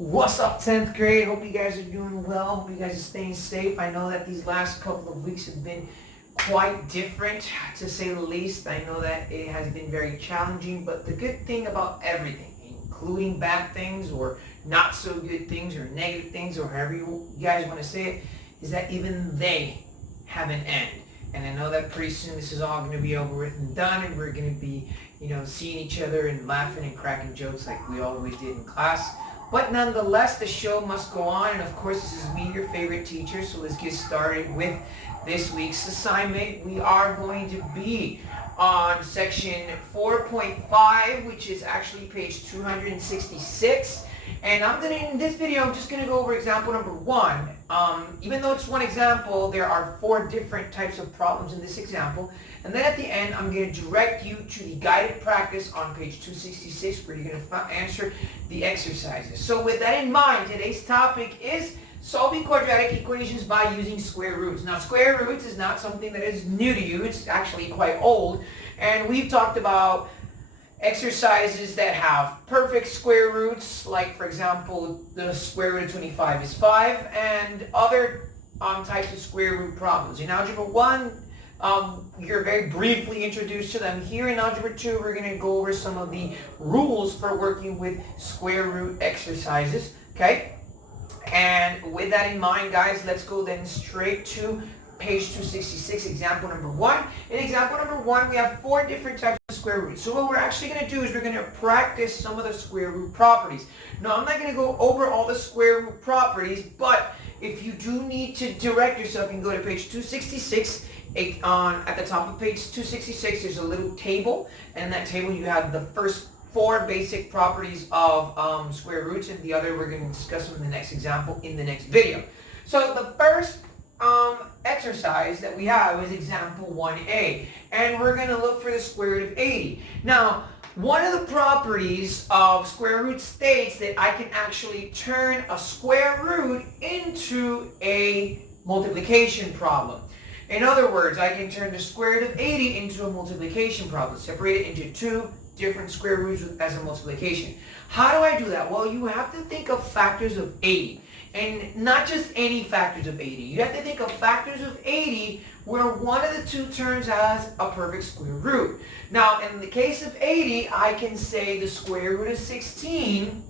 What's up, 10th grade? Hope you guys are doing well. Hope you guys are staying safe. I know that these last couple of weeks have been quite different, to say the least. I know that it has been very challenging, but the good thing about everything, including bad things or not so good things or negative things or however you guys want to say it, is that even they have an end. And I know that pretty soon this is all going to be over with and done, and we're going to be, seeing each other and laughing and cracking jokes like we always did in class. But nonetheless, the show must go on, and of course, this is me, your favorite teacher, so let's get started with this week's assignment. We are going to be on section 4.5, which is actually page 266. And in this video, I'm just going to go over example number 1. Even though it's one example, there are 4 different types of problems in this example. And then at the end, I'm going to direct you to the guided practice on page 266, where you're going to answer the exercises. So with that in mind, today's topic is solving quadratic equations by using square roots. Now, square roots is not something that is new to you. It's actually quite old. And we've talked about exercises that have perfect square roots, like, for example, the square root of 25 is 5, and other types of square root problems. In Algebra 1, you're very briefly introduced to them. Here in Algebra 2, we're going to go over some of the rules for working with square root exercises, okay? And with that in mind, guys, let's go then straight to page 266, example number 1. In example number 1, we have 4 different types of square roots. So what we're actually going to do is we're going to practice some of the square root properties. Now, I'm not going to go over all the square root properties, but if you do need to direct yourself, you can go to page 266. At the top of page 266, there's a little table, and in that table you have the first 4 basic properties of square roots, and the other we're going to discuss them in the next example in the next video. So the first exercise that we have is example 1a, and we're going to look for the square root of 80. Now, one of the properties of square root states that I can actually turn a square root into a multiplication problem. In other words, I can turn the square root of 80 into a multiplication problem, separate it into 2 different square roots as a multiplication. How do I do that? Well, you have to think of factors of 80. And not just any factors of 80. You have to think of factors of 80 where one of the 2 terms has a perfect square root. Now, in the case of 80, I can say the square root of 16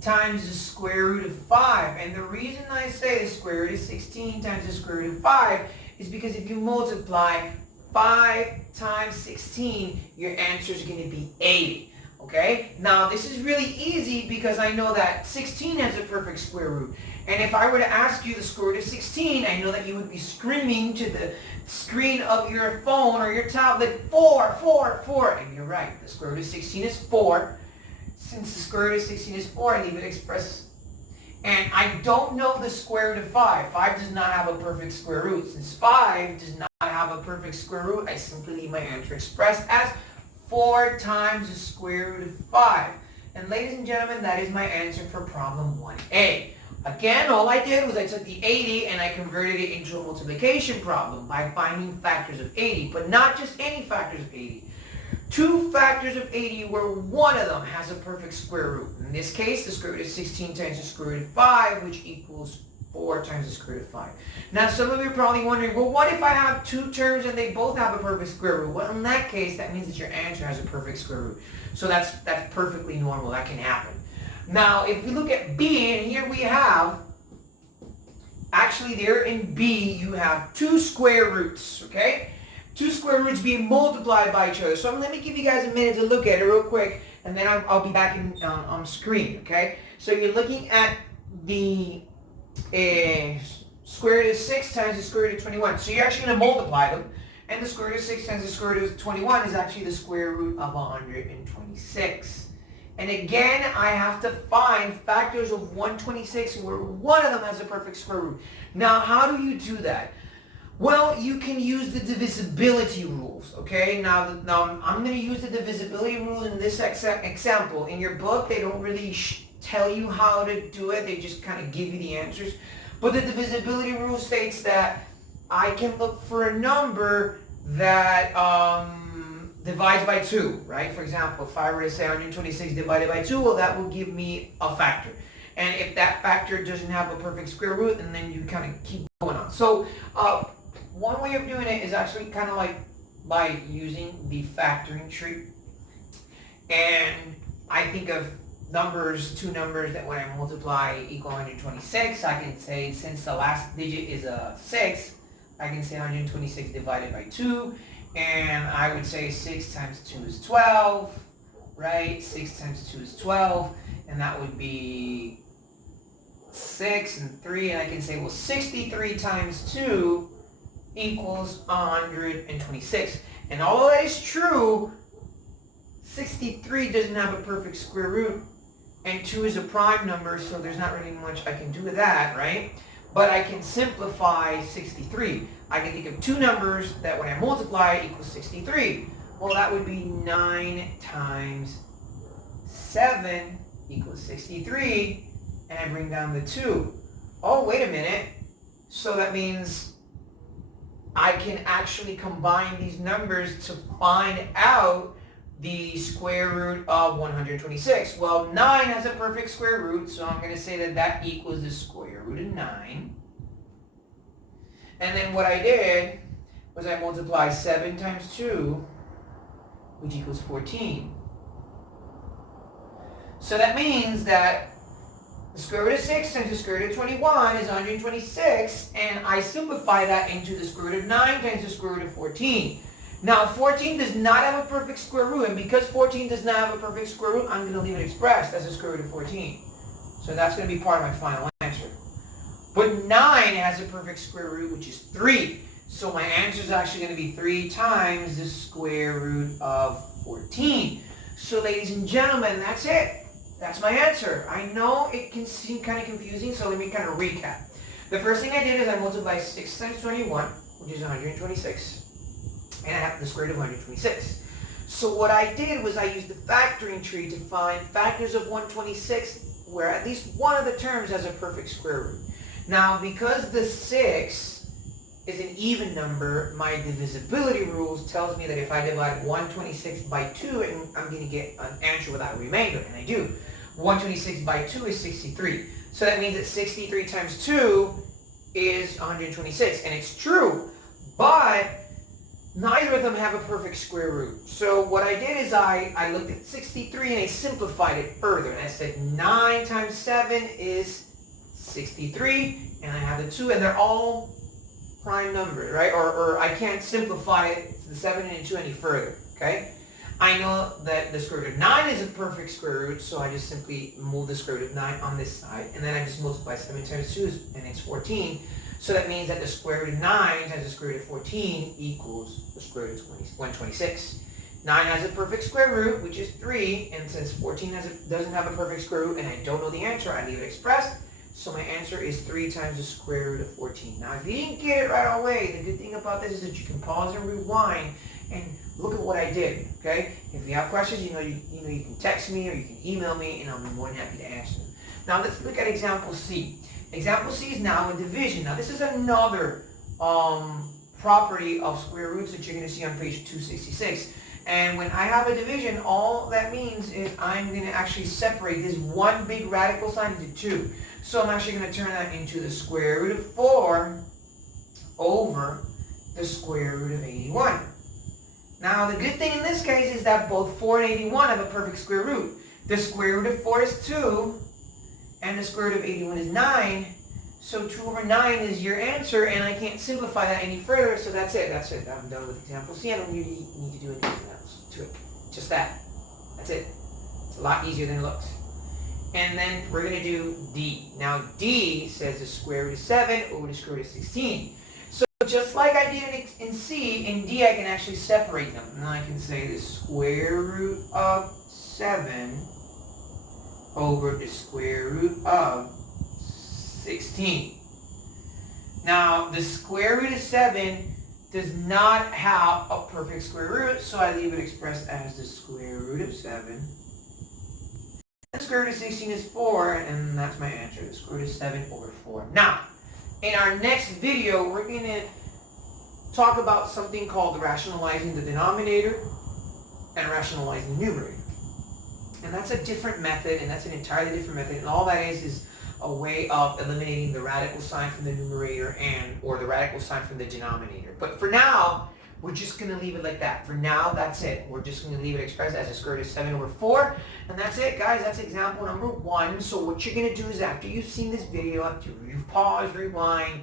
times the square root of 5. And the reason I say the square root of 16 times the square root of 5 is because if you multiply 5 times 16, your answer is going to be 80. Okay? Now, this is really easy because I know that 16 has a perfect square root. And if I were to ask you the square root of 16, I know that you would be screaming to the screen of your phone or your tablet, 4, 4, 4. And you're right. The square root of 16 is 4. Since the square root of 16 is 4, I leave it expressed. And I don't know the square root of 5. 5 does not have a perfect square root. Since 5 does not have a perfect square root, I simply leave my answer expressed as 4 times the square root of 5. And ladies and gentlemen, that is my answer for problem 1a. Again, all I did was I took the 80 and I converted it into a multiplication problem by finding factors of 80, but not just any factors of 80. 2 factors of 80 where one of them has a perfect square root. In this case, the square root of 16 times the square root of 5, which equals 4 times the square root of 5. Now, some of you are probably wondering, well, what if I have 2 terms and they both have a perfect square root? Well, in that case, that means that your answer has a perfect square root. So that's perfectly normal. That can happen. Now, if we look at B, and here we have, actually there in B, you have 2 square roots, okay? 2 square roots being multiplied by each other. So let me give you guys a minute to look at it real quick, and then I'll be back on screen, okay? So you're looking at the square root of 6 times the square root of 21. So you're actually going to multiply them. And the square root of 6 times the square root of 21 is actually the square root of 126. And again, I have to find factors of 126 where one of them has a perfect square root. Now, how do you do that? Well, you can use the divisibility rules, okay? Now I'm going to use the divisibility rule in this example. In your book, they don't really tell you how to do it. They just kind of give you the answers. But the divisibility rule states that I can look for a number that divides by 2, right? For example, if I were to say 126 divided by 2, well, that will give me a factor. And if that factor doesn't have a perfect square root, and then you kind of keep going on. So one way of doing it is actually kind of like by using the factoring tree. And I think of two numbers that when I multiply equal 126, I can say since the last digit is a 6, I can say 126 divided by 2. And I would say 6 times 2 is 12, right? 6 times 2 is 12, and that would be 6 and 3, and I can say, well, 63 times 2 equals 126. And although that is true, 63 doesn't have a perfect square root, and 2 is a prime number, so there's not really much I can do with that, right? But I can simplify 63. I can think of two numbers that when I multiply equals 63. Well, that would be 9 times 7 equals 63, and I bring down the 2. Oh, wait a minute. So that means I can actually combine these numbers to find out the square root of 126. Well, 9 has a perfect square root, so I'm going to say that that equals the square root of 9. And then what I did was I multiplied 7 times 2, which equals 14. So that means that the square root of 6 times the square root of 21 is 126, and I simplify that into the square root of 9 times the square root of 14. Now, 14 does not have a perfect square root, and because 14 does not have a perfect square root, I'm going to leave it expressed as the square root of 14. So that's going to be part of my final answer. But 9 has a perfect square root, which is 3. So my answer is actually going to be 3 times the square root of 14. So ladies and gentlemen, that's it. That's my answer. I know it can seem kind of confusing, so let me kind of recap. The first thing I did is I multiplied 6 times 21, which is 126. And I have the square root of 126. So what I did was I used the factoring tree to find factors of 126 where at least one of the terms has a perfect square root. Now, because the 6 is an even number, my divisibility rules tells me that if I divide 126 by 2, I'm going to get an answer without a remainder, and I do. 126 by 2 is 63. So that means that 63 times 2 is 126, and it's true. But neither of them have a perfect square root. So what I did is I looked at 63 and I simplified it further. And I said 9 times 7 is 63, and I have the 2, and they're all prime numbers, right? Or I can't simplify it, the 7 and the 2 any further, okay? I know that the square root of 9 is a perfect square root, so I just simply move the square root of 9 on this side, and then I just multiply 7 times 2, and it's 14. So that means that the square root of 9 times the square root of 14 equals the square root of 126. 9 has a perfect square root, which is 3, and since 14 doesn't have a perfect square root, and I don't know the answer, I leave it expressed. So my answer is 3 times the square root of 14. Now, if you didn't get it right away, the good thing about this is that you can pause and rewind and look at what I did, okay? If you have questions, you can text me or you can email me, and I'll be more than happy to answer them. Now, let's look at example C. Example C is now a division. Now, this is another property of square roots that you're going to see on page 266. And when I have a division, all that means is I'm going to actually separate this one big radical sign into 2. So I'm actually going to turn that into the square root of 4 over the square root of 81. Now, the good thing in this case is that both 4 and 81 have a perfect square root. The square root of 4 is 2, and the square root of 81 is 9. So 2 over 9 is your answer, and I can't simplify that any further, so that's it. That's it. I'm done with example C. I don't really need to do anything else to it. Just that. That's it. It's a lot easier than it looks. And then we're going to do D. Now, D says the square root of 7 over the square root of 16. So just like I did in C, in D I can actually separate them. And I can say the square root of 7 over the square root of 16. Now, the square root of 7 does not have a perfect square root, so I leave it expressed as the square root of 7. The square root of 16 is 4, and that's my answer, the square root of 7 over 4. Now, in our next video, we're going to talk about something called rationalizing the denominator, and rationalizing numerator. And that's a different method, and that's an entirely different method, and all that is a way of eliminating the radical sign from the numerator or the radical sign from the denominator. But for now, we're just going to leave it like that. For now, that's it. We're just going to leave it expressed as a square root of 7 over 4. And that's it, guys. That's example number 1. So what you're going to do is after you've seen this video, after you've paused, rewind,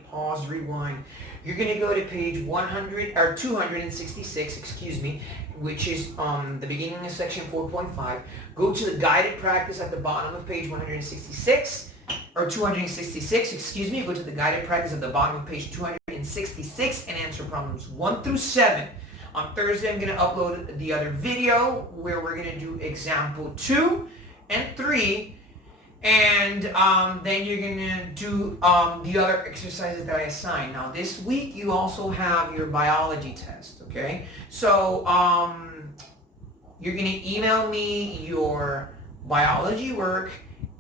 you're going to go to page 266, excuse me, which is the beginning of section 4.5. Go to the guided practice at the bottom of page 166, or 266, excuse me. Go to the guided practice at the bottom of page 266 and answer problems 1 through 7. On Thursday, I'm going to upload the other video where we're going to do example 2 and 3. And then you're going to do the other exercises that I assigned. Now, this week, you also have your biology test, okay? So, you're going to email me your biology work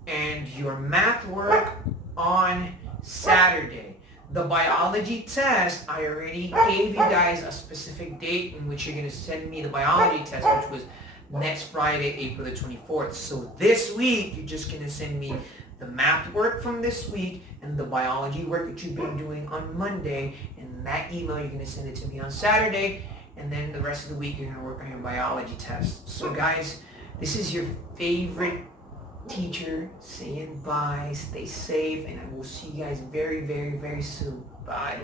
and your math work on Saturday. The biology test, I already gave you guys a specific date in which you're going to send me the biology test, which was next Friday, April the 24th. So this week, you're just going to send me the math work from this week and the biology work that you've been doing on Monday. And that email, you're going to send it to me on Saturday. And then the rest of the week, you're going to work on your biology test. So guys, this is your favorite teacher saying bye, stay safe, and I will see you guys very, very, very soon. Bye.